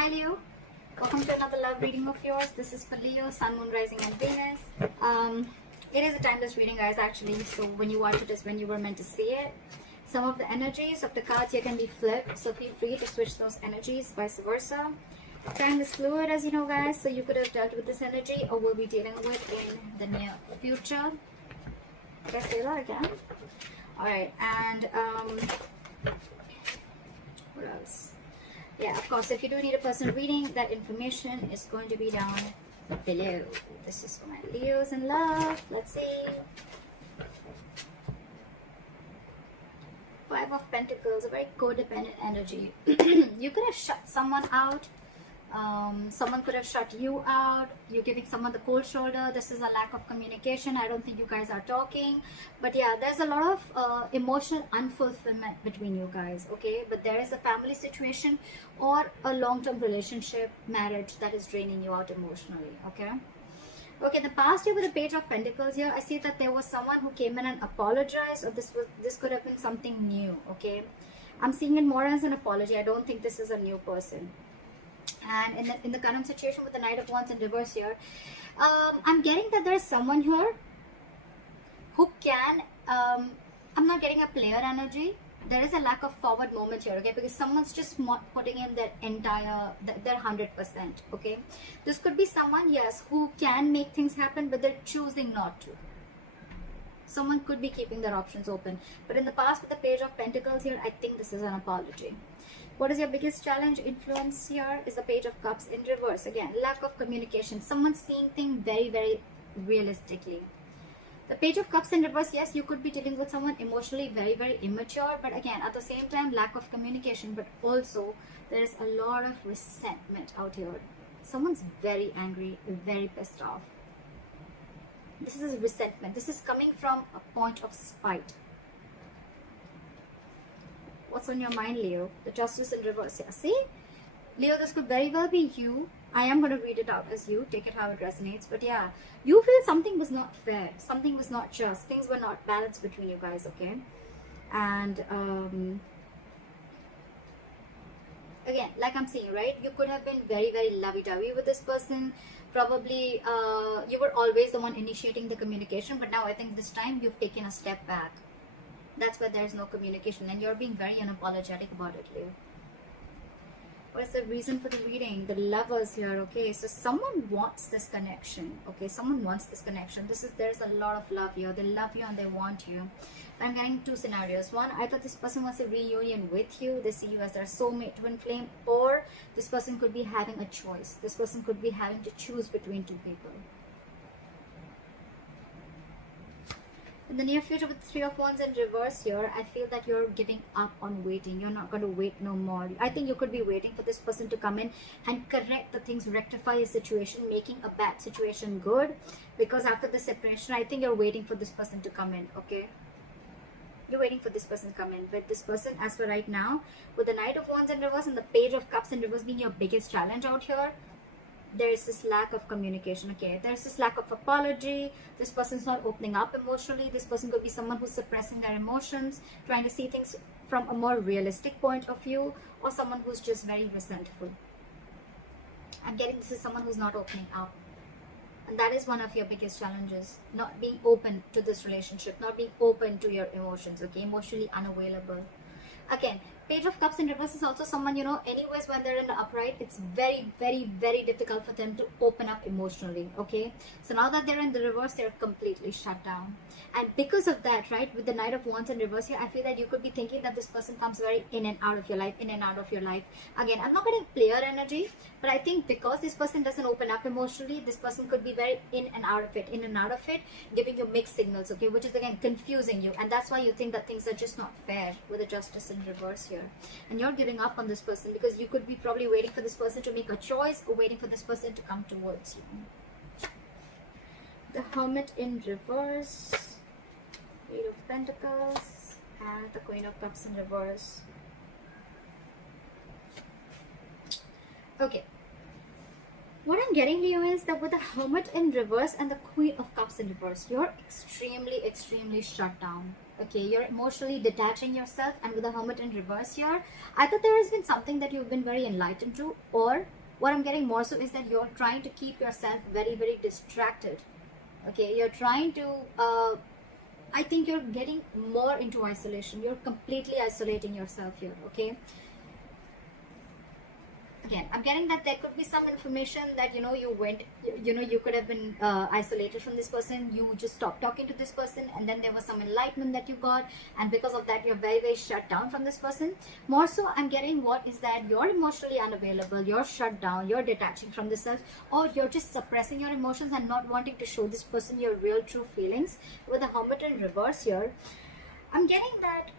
Hi Leo, welcome to another love reading of yours. This is for Leo, Sun, Moon, Rising and Venus. It is a timeless reading, guys, actually, so when you watch it is when you were meant to see it. Some of the energies of the cards here can be flipped, so feel free to switch those energies, vice versa. Time is fluid, as you know, guys, so you could have dealt with this energy or will be dealing with in the near future. Did I say that again? Alright, and what else? Yeah, of course, if you do need a personal reading, that information is going to be down below. This is for my Leos in love. Let's see. Five of Pentacles, a very codependent energy. You could have shut someone out. Someone could have shut you out. You're giving someone the cold shoulder. This is a lack of communication. I don't think you guys are talking, but yeah, there's a lot of emotional unfulfillment between you guys, okay? But there is a family situation or a long-term relationship, marriage, that is draining you out emotionally, okay? Okay, in the past year with the Page of Pentacles here, I see that there was someone who came in and apologized, or this could have been something new, okay? I'm seeing it more as an apology. I don't think this is a new person. And in the current situation with the Knight of Wands in reverse here, I'm getting that there's someone here who can, I'm not getting a player energy. There is a lack of forward moment here, okay, because someone's just putting in their entire, their 100%, okay. This could be someone, yes, who can make things happen, but they're choosing not to. Someone could be keeping their options open, but in the past with the Page of Pentacles here, I think this is an apology. What is your biggest challenge? Influence here is the Page of Cups in reverse. Again, lack of communication. Someone seeing things very, very realistically. The Page of Cups in reverse, yes, you could be dealing with someone emotionally very, very immature. But again, at the same time, lack of communication. But also, there's a lot of resentment out here. Someone's very angry, very pissed off. This is resentment. This is coming from a point of spite. What's on your mind, Leo? The Justice in reverse. Yeah, see? Leo, this could very well be you. I am going to read it out as you. Take it how it resonates. But yeah, you feel something was not fair. Something was not just. Things were not balanced between you guys, okay? And again, like I'm saying, right? You could have been very, very lovey-dovey with this person. Probably you were always the one initiating the communication. But now I think this time you've taken a step back. That's why there's no communication and you're being very unapologetic about it, Leo. What is the reason for the reading? The Lovers here, okay? So someone wants this connection, okay? Someone wants this connection. There's a lot of love here. They love you and they want you. I'm getting two scenarios. One, either this person wants a reunion with you. They see you as their soulmate, twin flame, or this person could be having a choice. This person could be having to choose between two people. In the near future with Three of Wands in reverse here, I feel that you're giving up on waiting. You're not going to wait no more. I think you could be waiting for this person to come in and correct the things, rectify a situation, making a bad situation good. Because after the separation, I think you're waiting for this person to come in, okay? You're waiting for this person to come in. But this person, as for right now, with the Knight of Wands in reverse and the Page of Cups in reverse being your biggest challenge out here, there is this lack of communication, okay? There's this lack of apology. This person's not opening up emotionally. This person could be someone who's suppressing their emotions, trying to see things from a more realistic point of view, or someone who's just very resentful. I'm getting this is someone who's not opening up. And that is one of your biggest challenges. Not being open to this relationship, not being open to your emotions, okay? Emotionally unavailable. Again, Page of Cups in reverse is also someone, you know, anyways, when they're in the upright, it's very, very, very difficult for them to open up emotionally, okay? So now that they're in the reverse, they're completely shut down. And because of that, right, with the Knight of Wands in reverse here, I feel that you could be thinking that this person comes very in and out of your life, in and out of your life. Again, I'm not getting player energy, but I think because this person doesn't open up emotionally, this person could be very in and out of it, giving you mixed signals, okay, which is again confusing you. And that's why you think that things are just not fair with the Justice in reverse here. And you're giving up on this person because you could be probably waiting for this person to make a choice or waiting for this person to come towards you. The Hermit in reverse, Eight of Pentacles, and the Queen of Cups in reverse. Okay. What I'm getting, Leo, is that with the Hermit in reverse and the Queen of Cups in reverse, you're extremely shut down. Okay, you're emotionally detaching yourself, and with the Hermit in reverse here, either there has been something that you've been very enlightened to, or what I'm getting more so is that you're trying to keep yourself very distracted. Okay, you're trying to, I think you're getting more into isolation. You're completely isolating yourself here, okay? Again, I'm getting that there could be some information that, you know, you could have been isolated from this person. You just stopped talking to this person, and then there was some enlightenment that you got, and because of that, you're very shut down from this person. More so, I'm getting what is that you're emotionally unavailable, you're shut down, you're detaching from this self, or you're just suppressing your emotions and not wanting to show this person your real true feelings. With the Hermit in reverse here, I'm getting that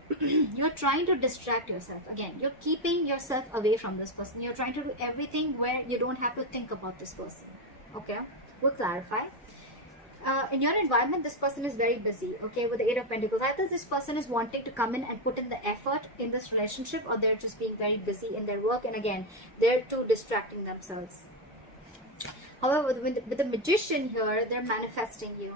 you're trying to distract yourself. Again, you're keeping yourself away from this person. You're trying to do everything where you don't have to think about this person. Okay, we'll clarify. In your environment, this person is very busy. Okay, with the Eight of Pentacles, either this person is wanting to come in and put in the effort in this relationship, or they're just being very busy in their work, and again, they're too distracting themselves. However, with the Magician here, they're manifesting you.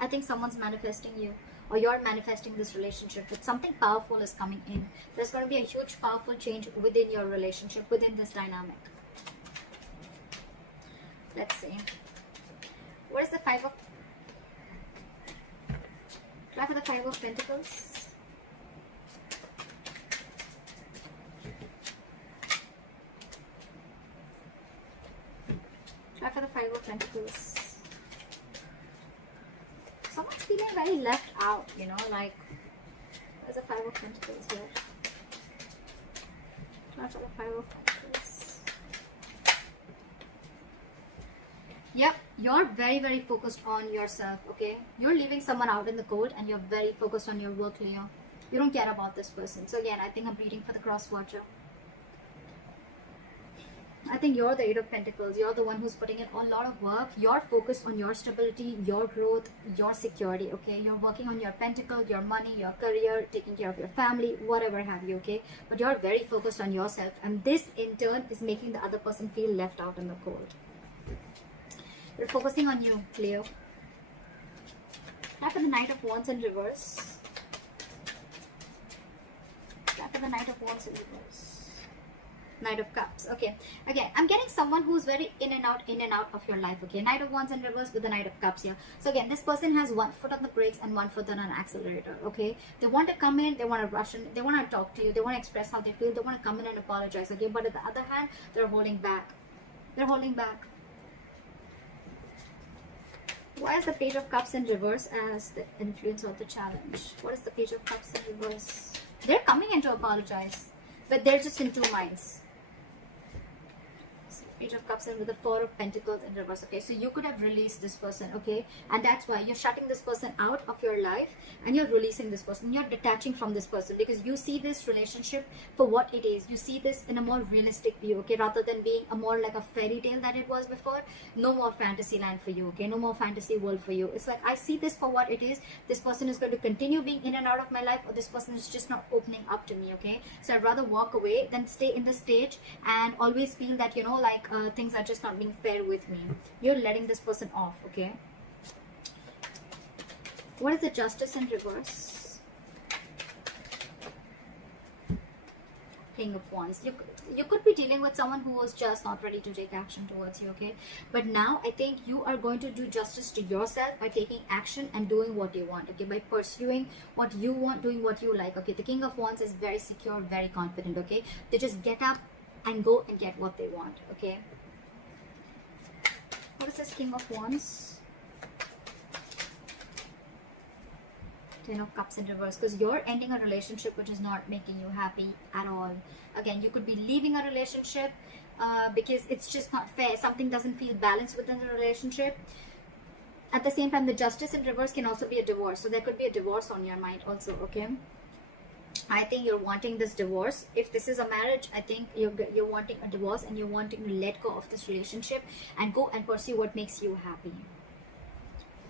I think someone's manifesting you, or you're manifesting this relationship with something powerful is coming in. There's going to be a huge powerful change within your relationship, within this dynamic. Let's see. What is the Five of... Try for the Five of Pentacles. Try for the Five of Pentacles. Someone's feeling very left out, you know, like, there's a Five of Pentacles here. Try for the Five of Pentacles. Yep, you're very focused on yourself, okay? You're leaving someone out in the cold, and you're very focused on your work, Leo. You don't care about this person. So again, I think I'm reading for the cross watcher. I think you're the Eight of Pentacles. You're the one who's putting in a lot of work. You're focused on your stability, your growth, your security, okay? You're working on your pentacle, your money, your career, taking care of your family, whatever have you, okay? But you're very focused on yourself, and this in turn is making the other person feel left out in the cold. You're focusing on you, Leo. Try for the Knight of Wands in reverse. Try for the Knight of Wands in reverse. Knight of Cups. Okay, again, I'm getting someone who's very in and out of your life. Okay, Knight of Wands in reverse with the Knight of Cups here. So again, this person has one foot on the brakes and one foot on an accelerator. Okay, they want to come in, they want to rush in, they want to talk to you, they want to express how they feel, they want to come in and apologize. Okay, but on the other hand, they're holding back. They're holding back. Why is the Page of Cups in reverse as the influence of the challenge? What is the Page of Cups in reverse? They're coming in to apologize, but they're just in two minds. Page of Cups in with the Four of Pentacles in reverse. Okay, so you could have released this person, okay, and that's why you're shutting this person out of your life, and you're releasing this person. You're detaching from this person because you see this relationship for what it is. You see this in a more realistic view, okay, rather than being a more like a fairy tale that it was before. No more fantasy land for you, okay, no more fantasy world for you. It's like, I see this for what it is. This person is going to continue being in and out of my life, or this person is just not opening up to me, okay? So I'd rather walk away than stay in the stage and always feel that, you know, like things are just not being fair with me. You're letting this person off, okay? What is the Justice in reverse? King of Wands. You could be dealing with someone who was just not ready to take action towards you, okay? But now I think you are going to do justice to yourself by taking action and doing what you want, okay? By pursuing what you want, doing what you like, okay? The King of Wands is very secure, very confident, okay? They just get up and go and get what they want, okay? What is this King of Wands? Ten of Cups in reverse, because you're ending a relationship which is not making you happy at all. Again, you could be leaving a relationship because it's just not fair. Something doesn't feel balanced within the relationship. At the same time, the Justice in reverse can also be a divorce. So there could be a divorce on your mind also, okay? I think you're wanting this divorce. If this is a marriage, I think you're wanting a divorce, and you're wanting to let go of this relationship and go and pursue what makes you happy,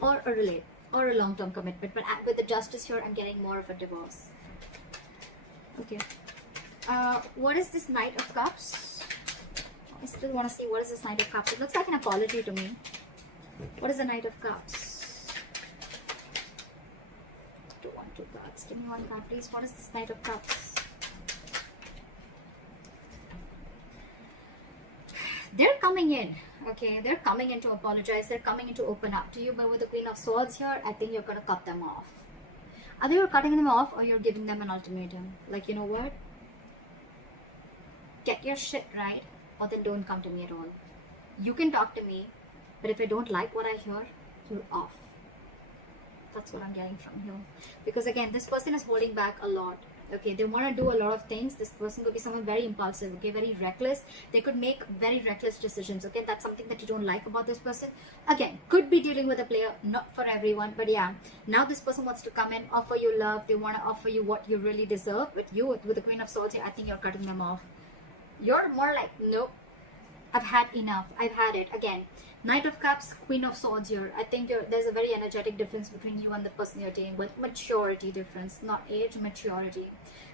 or a long-term commitment. But with the Justice here, I'm getting more of a divorce. Okay. What is this Knight of Cups? I still want to see what is this Knight of Cups. It looks like an apology to me. What is the Knight of Cups? 2 cards. Give me one card, please. What is this Knight of Cups? They're coming in. Okay, they're coming in to apologize. They're coming in to open up to you. But with the Queen of Swords here, I think you're going to cut them off. Either you're cutting them off or you're giving them an ultimatum. Like, you know what? Get your shit right, or then don't come to me at all. You can talk to me, but if I don't like what I hear, you're off. That's what I'm getting from here. Because again, this person is holding back a lot. Okay, they want to do a lot of things. This person could be someone very impulsive, okay, very reckless. They could make very reckless decisions, okay. That's something that you don't like about this person. Again, could be dealing with a player, not for everyone, but yeah. Now this person wants to come in, offer you love. They want to offer you what you really deserve. But you, with the Queen of Swords here, I think you're cutting them off. You're more like, nope, I've had enough. I've had it. Again, Knight of Cups, Queen of Swords here. I think there's a very energetic difference between you and the person you're dealing with. Maturity difference, not age, maturity.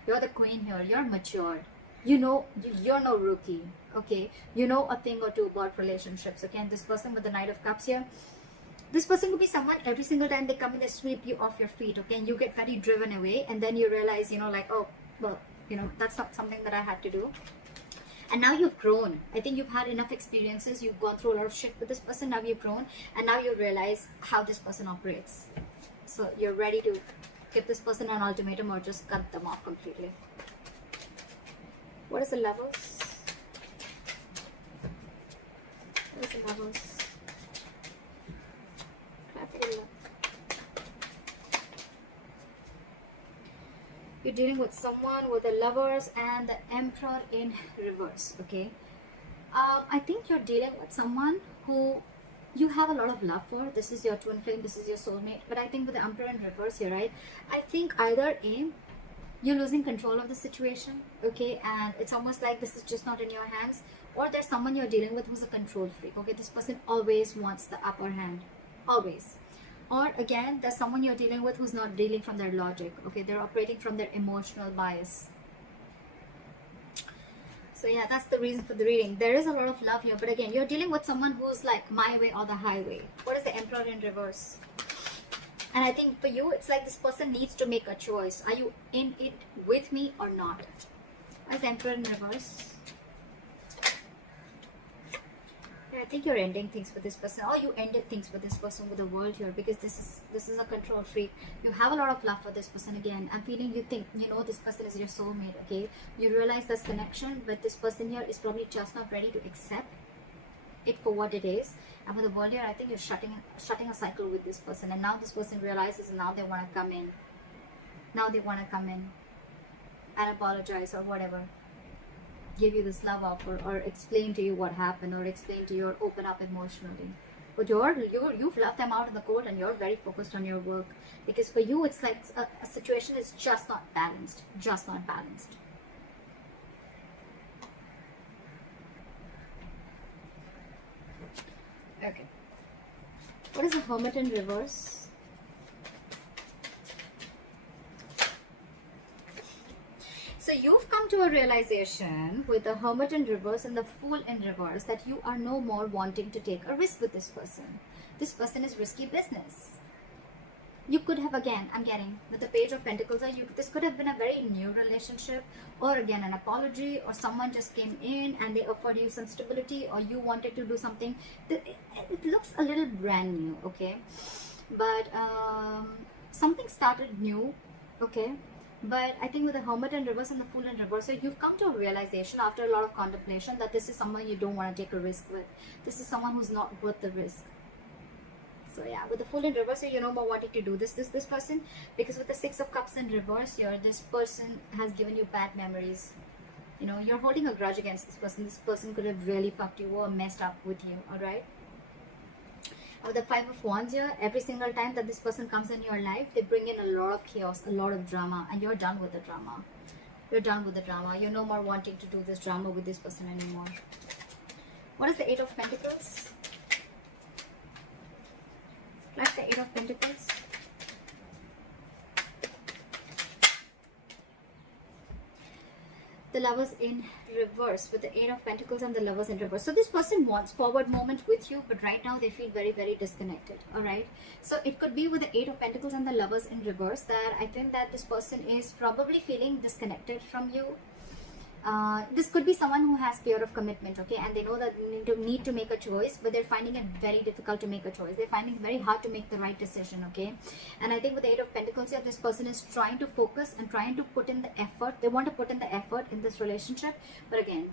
You're the queen here. You're matured. You know, you're no rookie. Okay, you know a thing or two about relationships. Okay, and this person with the Knight of Cups here, this person could be someone, every single time they come in, they sweep you off your feet. Okay, and you get very driven away, and then you realize, you know, like, oh, well, you know, that's not something that I had to do. And now you've grown. I think you've had enough experiences. You've gone through a lot of shit with this person. Now you've grown. And now you realize how this person operates. So you're ready to give this person an ultimatum or just cut them off completely. What is the levels? What is the levels? You're dealing with someone with the Lovers and the Emperor in reverse, okay? I think you're dealing with someone who you have a lot of love for. This is your twin flame, this is your soulmate. But I think with the Emperor in reverse here, right? I think either A, you're losing control of the situation, okay? And it's almost like this is just not in your hands. Or there's someone you're dealing with who's a control freak, okay? This person always wants the upper hand, always. Or again, there's someone you're dealing with who's not dealing from their logic. Okay, they're operating from their emotional bias. So yeah, that's the reason for the reading. There is a lot of love here, but again, you're dealing with someone who's like my way or the highway. What is the Emperor in reverse? And I think for you, it's like this person needs to make a choice. Are you in it with me or not? What is the Emperor in reverse? I think you're ending things with this person, or you ended things with this person, with the World here, because this is a control freak. You have a lot of love for this person. Again, I'm feeling you think, you know, this person is your soulmate, okay? You realize this connection, but this person here is probably just not ready to accept it for what it is. And with the World here, I think you're shutting a cycle with this person, and now this person realizes, and now they want to come in. Now they want to come in and apologize or whatever. Give you this love offer or explain to you what happened or explain to you or open up emotionally. But you've left them out in the cold and you're very focused on your work, because for you it's like a situation is just not balanced. Just not balanced. Okay. What is the Hermit in reverse? So you've come to a realization with the Hermit in reverse and the Fool in reverse that you are no more wanting to take a risk with this person. This person is risky business. You could have, again, I'm getting with the Page of Pentacles, this could have been a very new relationship, or again an apology, or someone just came in and they offered you some stability, or you wanted to do something. It looks a little brand new, okay? But something started new, okay? But I think with the Hermit in reverse and the Fool in reverse, so you've come to a realization after a lot of contemplation that this is someone you don't want to take a risk with. This is someone who's not worth the risk. So yeah, with the Fool in reverse, you're no more wanting to do this person, because with the Six of Cups in reverse here, this person has given you bad memories. You know, you're holding a grudge against this person. This person could have really fucked you or messed up with you, alright? With the Five of Wands here, every single time that this person comes in your life, they bring in a lot of chaos, a lot of drama, and you're done with the drama. You're done with the drama. You're no more wanting to do this drama with this person anymore. What is the Eight of Pentacles? Like the Eight of Pentacles. the Lovers in reverse, with the Eight of Pentacles and the Lovers in reverse. So this person wants forward moment with you, but right now they feel very, very disconnected. All right. So it could be with the Eight of Pentacles and the Lovers in reverse that I think that this person is probably feeling disconnected from you. This could be someone who has fear of commitment, okay, and they know that they need to make a choice, but they're finding it very difficult to make a choice. They're finding it very hard to make the right decision, okay. And I think with the Eight of Pentacles here, this person is trying to focus and trying to put in the effort. They want to put in the effort in this relationship, but again,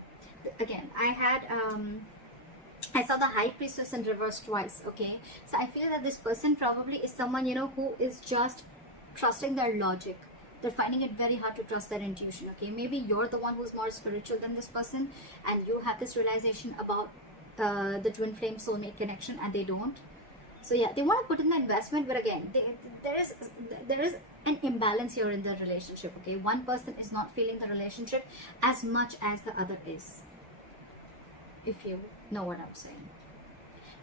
I saw the High Priestess in reverse twice, okay. So I feel that this person probably is someone, you know, who is just trusting their logic. They're finding it very hard to trust their intuition, okay. Maybe you're the one who's more spiritual than this person, and you have this realization about the twin flame soulmate connection, and they don't. So yeah, they want to put in the investment, but again, there is an imbalance here in the relationship, okay. One person is not feeling the relationship as much as the other is, if you know what I'm saying.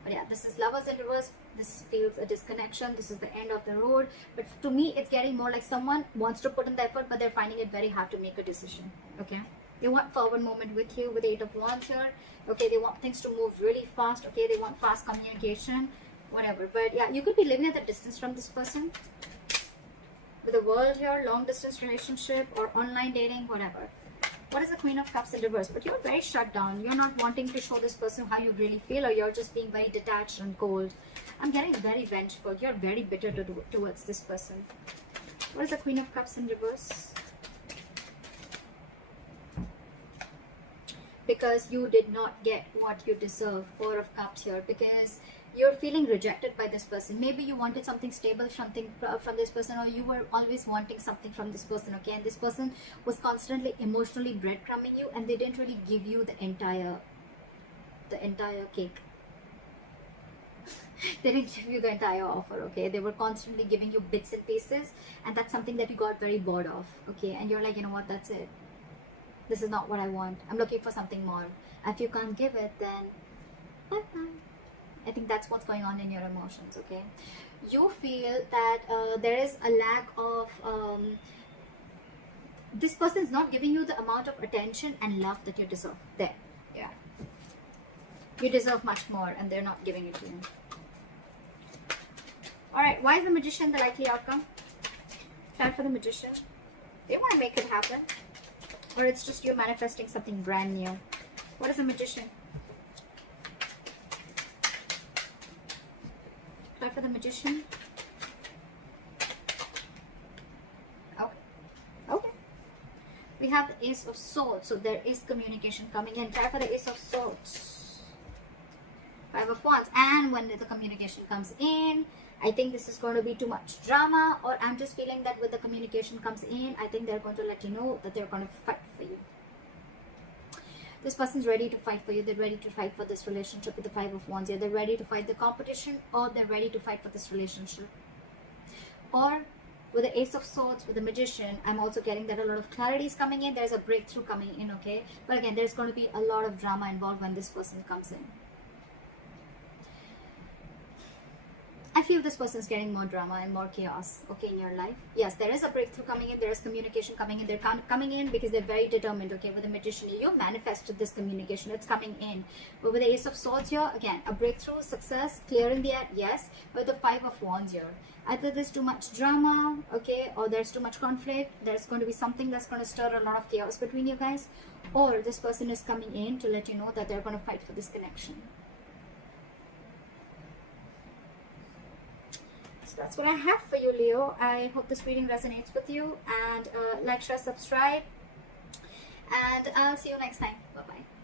But yeah, this is Lovers in reverse. This feels a disconnection. This is the end of the road. But to me, it's getting more like someone wants to put in the effort, but they're finding it very hard to make a decision. Okay. They want forward movement with you with the Eight of Wands here. Okay. They want things to move really fast. Okay. They want fast communication, whatever. But yeah, you could be living at a distance from this person. With the World here, long distance relationship or online dating, whatever. What is the Queen of Cups in reverse? But you're very shut down. You're not wanting to show this person how you really feel, or you're just being very detached and cold. I'm getting very vengeful. You're very bitter towards this person. What is the Queen of Cups in reverse? Because you did not get what you deserve. Four of Cups here. Because you're feeling rejected by this person. Maybe you wanted something stable, something from this person, or you were always wanting something from this person, okay. And this person was constantly emotionally breadcrumbing you, and they didn't really give you the entire cake. They didn't give you the entire offer, okay. They were constantly giving you bits and pieces, and that's something that you got very bored of, okay. And you're like, you know what, that's it. This is not what I want. I'm looking for something more. If you can't give it, then bye-bye. I think that's what's going on in your emotions, okay. You feel that there is a lack of this person is not giving you the amount of attention and love that you deserve. There, yeah, you deserve much more, and they're not giving it to you. All right, why is the Magician the likely outcome? Time for the Magician. They want to make it happen, or it's just you manifesting something brand new. What is the Magician? Try for the Magician. Okay. We have the Ace of Swords, so there is communication coming in. Try for the Ace of Swords. Five of Wands. And when the communication comes in, I think this is going to be too much drama, or I'm just feeling that with the communication comes in, I think they're going to let you know that they're going to fight for you. This person's ready to fight for you. They're ready to fight for this relationship with the Five of Wands here. They're ready to fight the competition, or they're ready to fight for this relationship. Or with the Ace of Swords, with the Magician, I'm also getting that a lot of clarity is coming in. There's a breakthrough coming in, okay? But again, there's going to be a lot of drama involved when this person comes in. I feel this person is getting more drama and more chaos, okay, in your life. Yes, there is a breakthrough coming in. There is communication coming in. They're coming in because they're very determined, okay. With the Magician, you manifested this communication. It's coming in. But with the Ace of Swords here, again, a breakthrough, success, clearing the air, yes. But the Five of Wands here, either there's too much drama, okay, or there's too much conflict. There's going to be something that's going to stir a lot of chaos between you guys. Or this person is coming in to let you know that they're going to fight for this connection. That's what I have for you, Leo. I hope this reading resonates with you, and like, share, subscribe, and I'll see you next time. Bye bye.